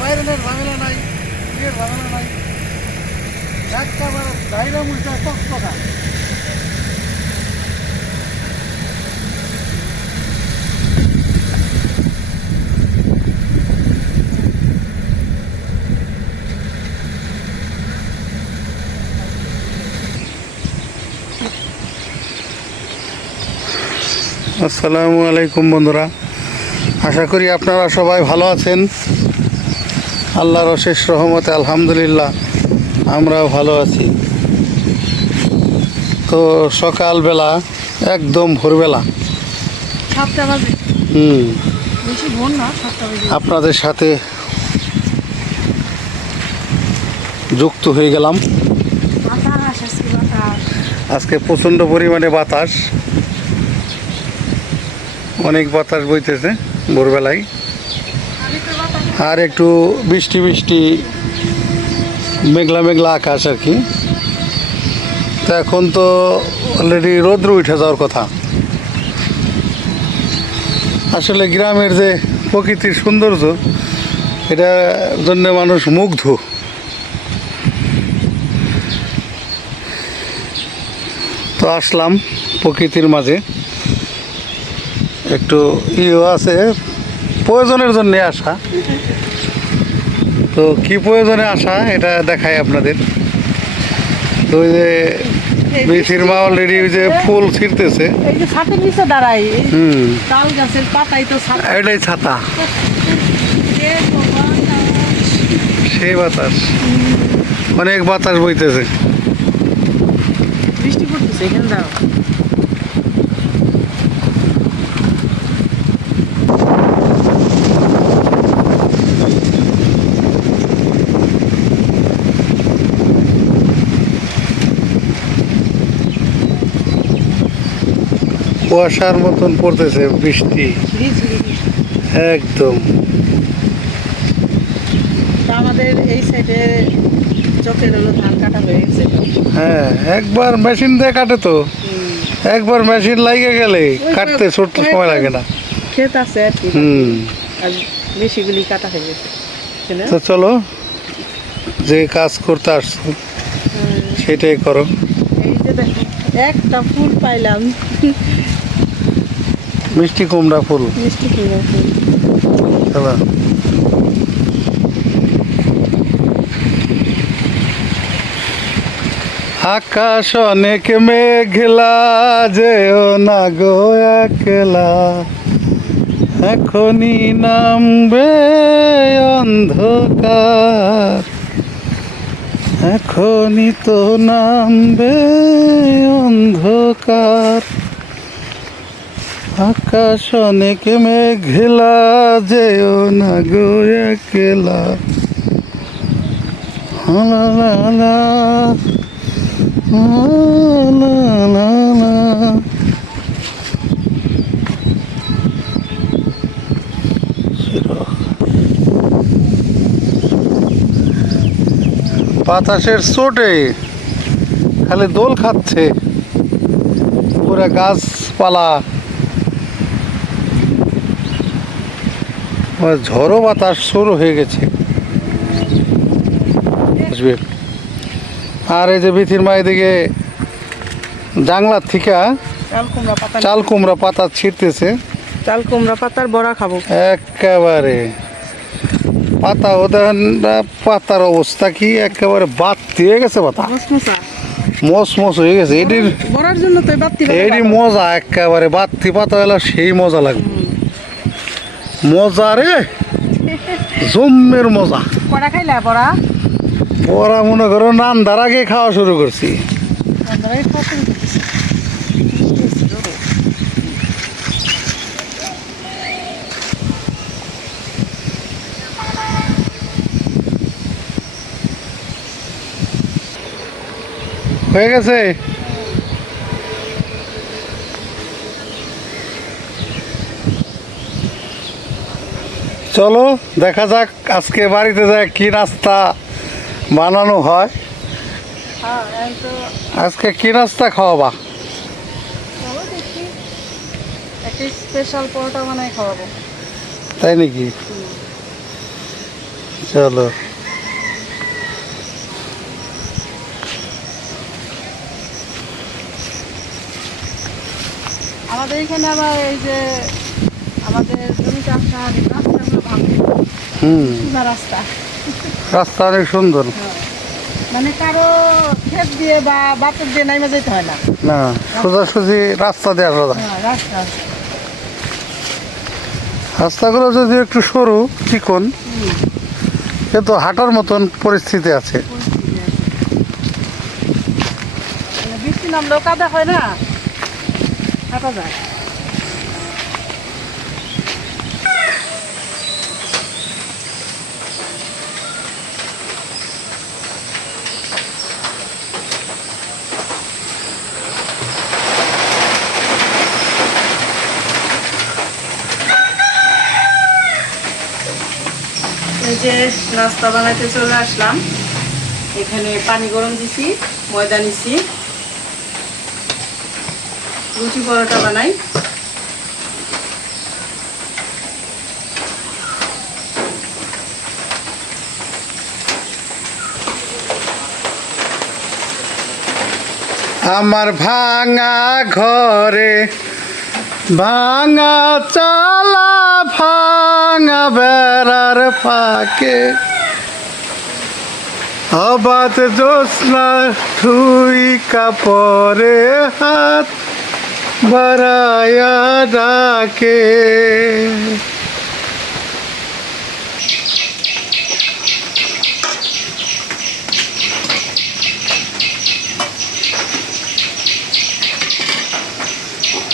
ধান বাইরে ঝামেলা নাই ইয়ের ঝামেলা নাই। একেবারে দাইরা মুড়টা চকচকা আসসালামু আলাইকুম বন্ধুরা। আশা করি আপনারা সবাই ভালো আছেন। আল্লাহর অশেষ রহমতে আলহামদুলিল্লাহ আমরাও ভালো আছি। তো সকালবেলা একদম ভোরবেলা। হুম। আপনাদের সাথে যুক্ত হয়ে গেলাম। আজকে প্রচণ্ড পরিমাণে বাতাস। অনেক বাতাস বইতেছে ভোরবেলায়। আর একটু বৃষ্টি বৃষ্টি, মেঘলা মেঘলা আকাশ আর কি। তো এখন তো অলরেডি রৌদ্র উঠে যাওয়ার কথা। আসলে গ্রামের যে প্রকৃতির সৌন্দর্য, এটার জন্য মানুষ মুগ্ধ। তো আসলাম প্রকৃতির মাঝে। একটু ইও আছে, প্রয়োজনের জন্যে আসা। তো কি প্রয়োজনে আসা এটা দেখাই আপনাদের। তো ওই যে বিথির মা অলরেডি ওই যে ফুল ছিঁড়তেছে। এই যে ছাতের নিচে দাঁড়াই হুম। তাল গাছের পাতাই তো ছাতা। এটাই ছাতা। সেই বাতাস। অনেক বাতাস বইতেছে। বৃষ্টি পড়তেছে এখানে দাও কুয়াশার মতন পড়তেছে বৃষ্টি। একদম। তা আমাদের এই সাইডে চোখের হলো ধান কাটা হয়ে গেছে। হ্যাঁ একবার মেশিন দিয়ে কাটে তো। একবার মেশিন লাগিয়ে গেলে কাটতে ছোট্ট সময় লাগে না। ক্ষেত আছে আর কি। হুম। আর বেশিগুলি কাটা হয়ে গেছে। তো চলো যে কাজ করতে আসছো সেটাই করো। এই যে দেখো একটা ফুল পাইলাম। মিষ্টি কুমড়া ফুল। মিষ্টি কুমড়া ফুল। চলো আকাশ অনেক মেঘলা যেও না গো একলা। এখনই নামবে অন্ধকার। এখনই তো নামবে অন্ধকার। আকাশ অনেক মেঘলা যেও না গো একলা। বাতাসের চোটে খালি দোল খাচ্ছে। পুরা গাছপালা। ঝড়ো বাতাস শুরু হয়ে গেছে। আসবে আর এই যে বিথির মা এদিকে জাংলার থেকে চাল কুমড়া পাতা ছিঁড়তেছে। চাল কুমড়া পাতার বড়া খাব। একেবারে। পাতা ওদের পাতার অবস্থা কি? একেবারে বাদ দিয়ে গেছে পাতা। মস মস হয়ে গেছে। এটির বড়ার জন্য তো এই বাত্তি এটি মজা একেবারে বাত্তি পাতা এলা সেই মজা লাগবে। মজা রে। জম্মের মজা। কড়া খাইলা বড়া ওরা মনে করো নান্দার আগে খাওয়া শুরু করছি। হয়ে গেছে? চলো দেখা যাক আজকে বাড়িতে যায় কি নাস্তা বানানো হয়। আজকে কি নাস্তা খাওয়াবা? স্পেশাল পরোটা বানাই খাওয়াবো। তাই নাকি? চলো। আমাদের এখানে আবার এই যে আমাদের জমিতে আসার রাস্তাগুলো ভালো হুম সোজা রাস্তা। রাস্তা অনেক সুন্দর। মানে কারও ক্ষেত দিয়ে বা বাপের দিয়ে নাইমা যেতে হয় না। না সোজাসুজি রাস্তা দেওয়া যায়। হ্যাঁ রাস্তা। রাস্তাগুলো যদি একটু সরু চিকন কিন্তু হাঁটার মতন পরিস্থিতি আছে। মানে বৃষ্টি নামলেও কাদা হয় না। হাঁটা যায় এই যে নাস্তা বানাইতে চলে আসলাম। এখানে পানি গরম দিছি, ময়দা নিছি। লুচি পরোটা বানাই। আমার ভাঙা ঘরে ভাঙা চালা ভাঙা বেড়ার ফাঁকে। অবাত জোসনা ঠুই কাপড়ে হাত বাড়ায়া ডাকে।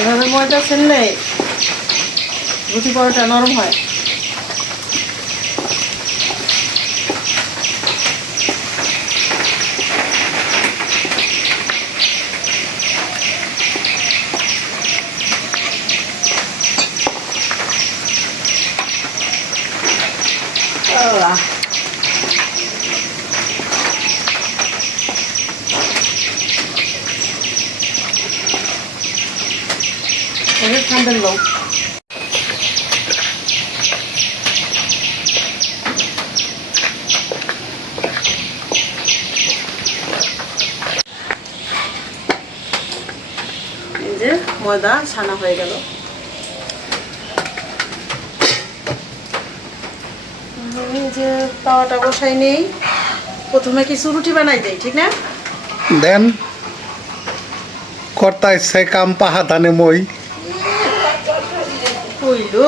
এভাবে ময়দা ছেললে লুচি পরোটা নরম হয় আল্লাহ। এবার ঠান্ডা লোক যে ময়দা ছানা হয়ে গেল। এই যে তাওয়াটা বসাই নেই। প্রথমে কিছু রুটি বানাই দেই ঠিক না? দেন। কর্তা ইচ্ছায় কাম পাহা ধানে মই। কইলো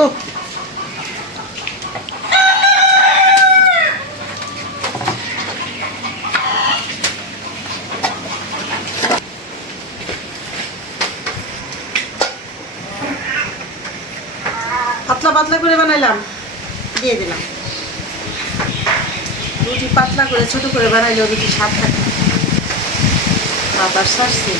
পাতলা পাতলা করে বানাইলাম। দিয়ে দিলাম। রুটি পাতলা করে ছোট করে বানাইলে রুটি স্বাদ থাকে বাতাস ছাড়ছি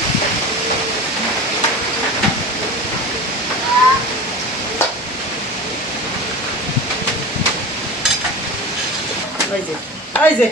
ওই যে।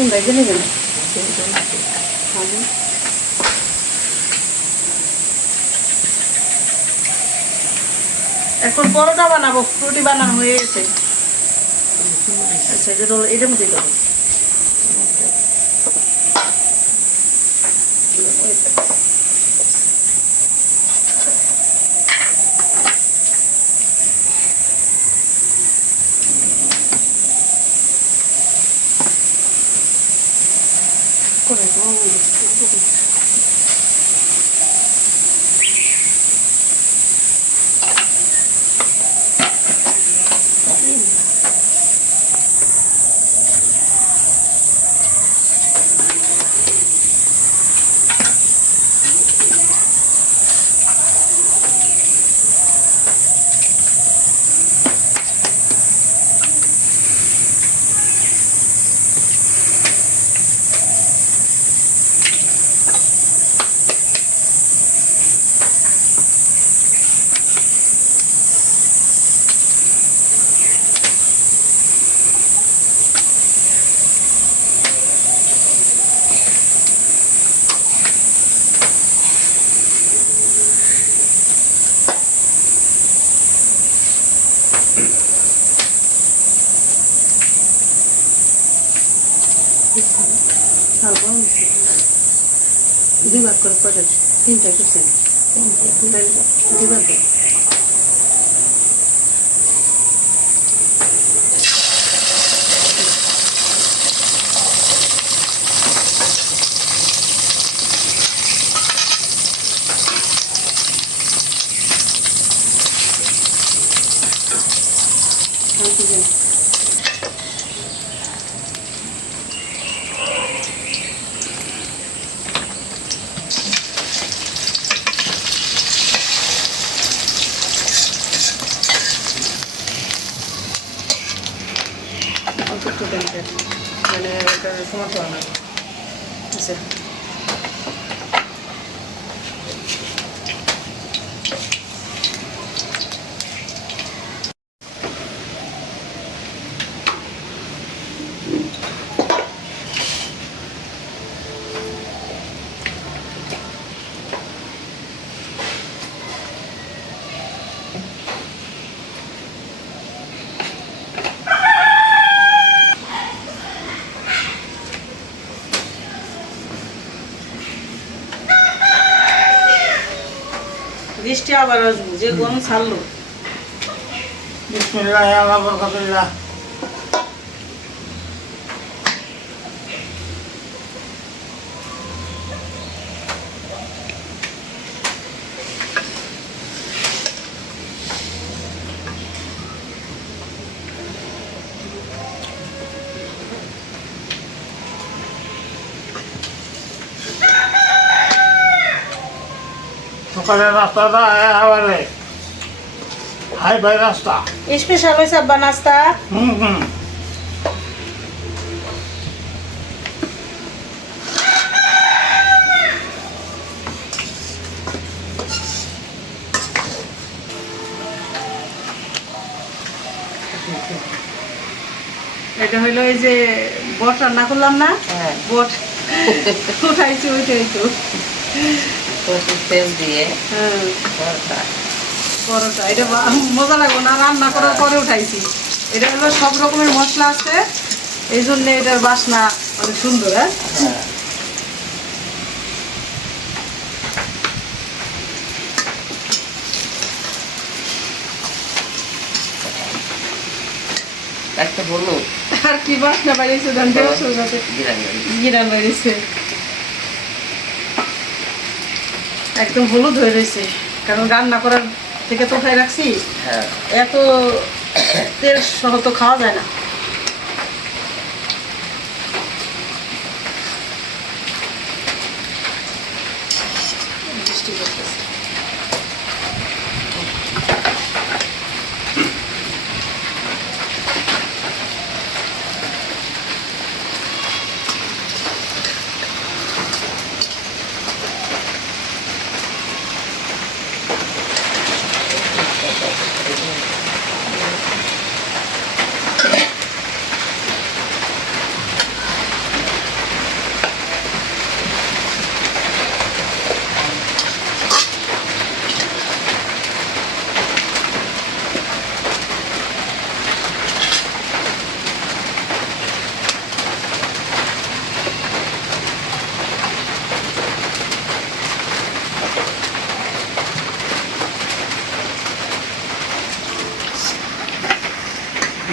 বেগুন ভেজে নেবেন এখন পরোটা বানাবো, রুটি বানানো হয়ে গেছে। আচ্ছা এটা এটা মধ্যে দেবো これが多いです。করে পরে তিনটা করছেন দুবার করে Thank you. অল্প একটু দেন দেন। মানে এটা সমান বৃষ্টি আবার আসব যে গরম ছাড়লো। বিসমিল্লাহ আল্লাহ বরকাতুল্লাহ সকালে রাস্তাটা এবারে হাই ভাই রাস্তা। স্পেশাল হয়েছে আব্বা নাস্তা? হুম হুম। এটা হইল এই যে বট রান্না করলাম না? বট। উঠাইছি ওইটাই তো তেল দিয়ে হ্যাঁ। পরোটা। পরোটা এটা মজা লাগবে না রান্না করার পরে উঠাইছি। এটা হলো সব রকমের মশলা আছে এই জন্য এটার বাসনা অনেক সুন্দর হ্যাঁ? হ্যাঁ। একটা হলুদ আর কি বাসনা বাড়িয়েছে গিরান বেরিয়েছে একদম হলুদ হয়ে রয়েছে। কারণ রান্না করার থেকে তো উঠাই রাখছি। হ্যাঁ। এত তেল সহ তো খাওয়া যায় না।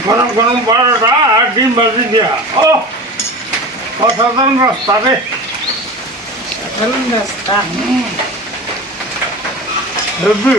গরম গরম বারোটা আর ডিম বাজি দিয়া ও অসাধারণ রাস্তা রে দারুণ রাস্তা হেবি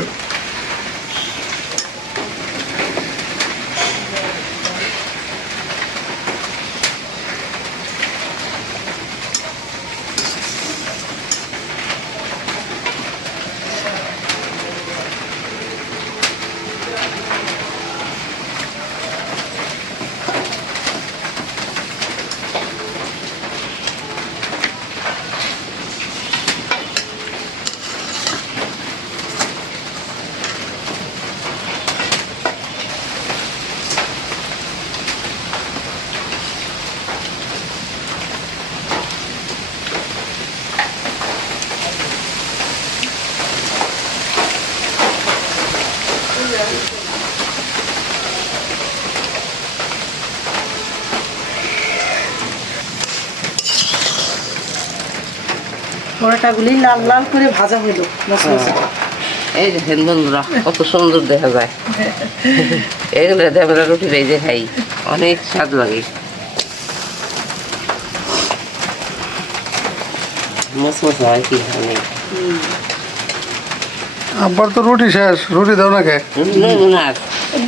পরোটাগুলি লাল লাল করে ভাজা হলো। এই দেখেন বন্ধুরা কত সুন্দর দেখা যায়। এগুলো আমরা রুটি ভেজে খাই অনেক স্বাদ লাগে। মসমস হয় কি অনেক আব্বার তো রুটি শেষ রুটি দাও না কে আর।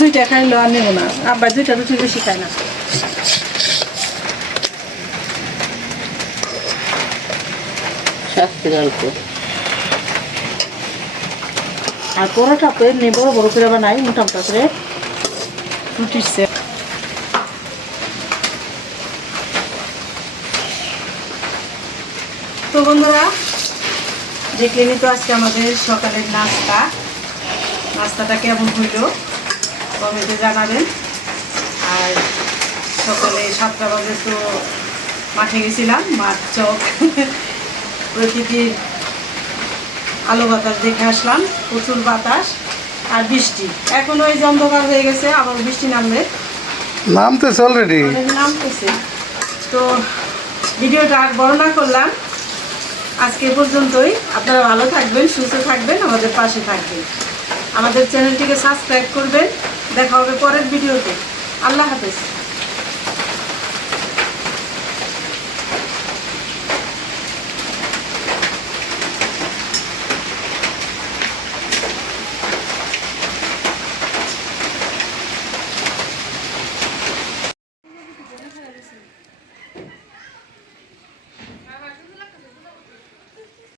দুইটা খাইলো আর নেব না। আব্বা দুইটা রুটি বেশি খায় না। স্বাস্থ্যের অল্প আর পরোটা তো এমনি বড় বড় করে বানাই মোটা মোটা করে রুটির তো বন্ধুরা দেখে নিত আজকে আমাদের সকালের নাস্তা। নাস্তাটা কেমন হইল, কমেন্টে জানাবেন। আর সকালে সাতটা বাজে তো মাঠে গেছিলাম, মাঠ চক। প্রকৃতির আলো বাতাস দেখে আসলাম প্রচুর বাতাস আর বৃষ্টি। এখন ওই যে অন্ধকার হয়ে গেছে আবার বৃষ্টি নামবে। নামতেছে অলরেডি নামতেছে। তো ভিডিওটা আর বড় না করলাম। আজকে পর্যন্তই। আপনারা ভালো থাকবেন সুস্থ থাকবেন আমাদের পাশে থাকবেন। আমাদের চ্যানেলটিকে সাবস্ক্রাইব করবেন। দেখা হবে পরের ভিডিওতে। আল্লাহ হাফেজ।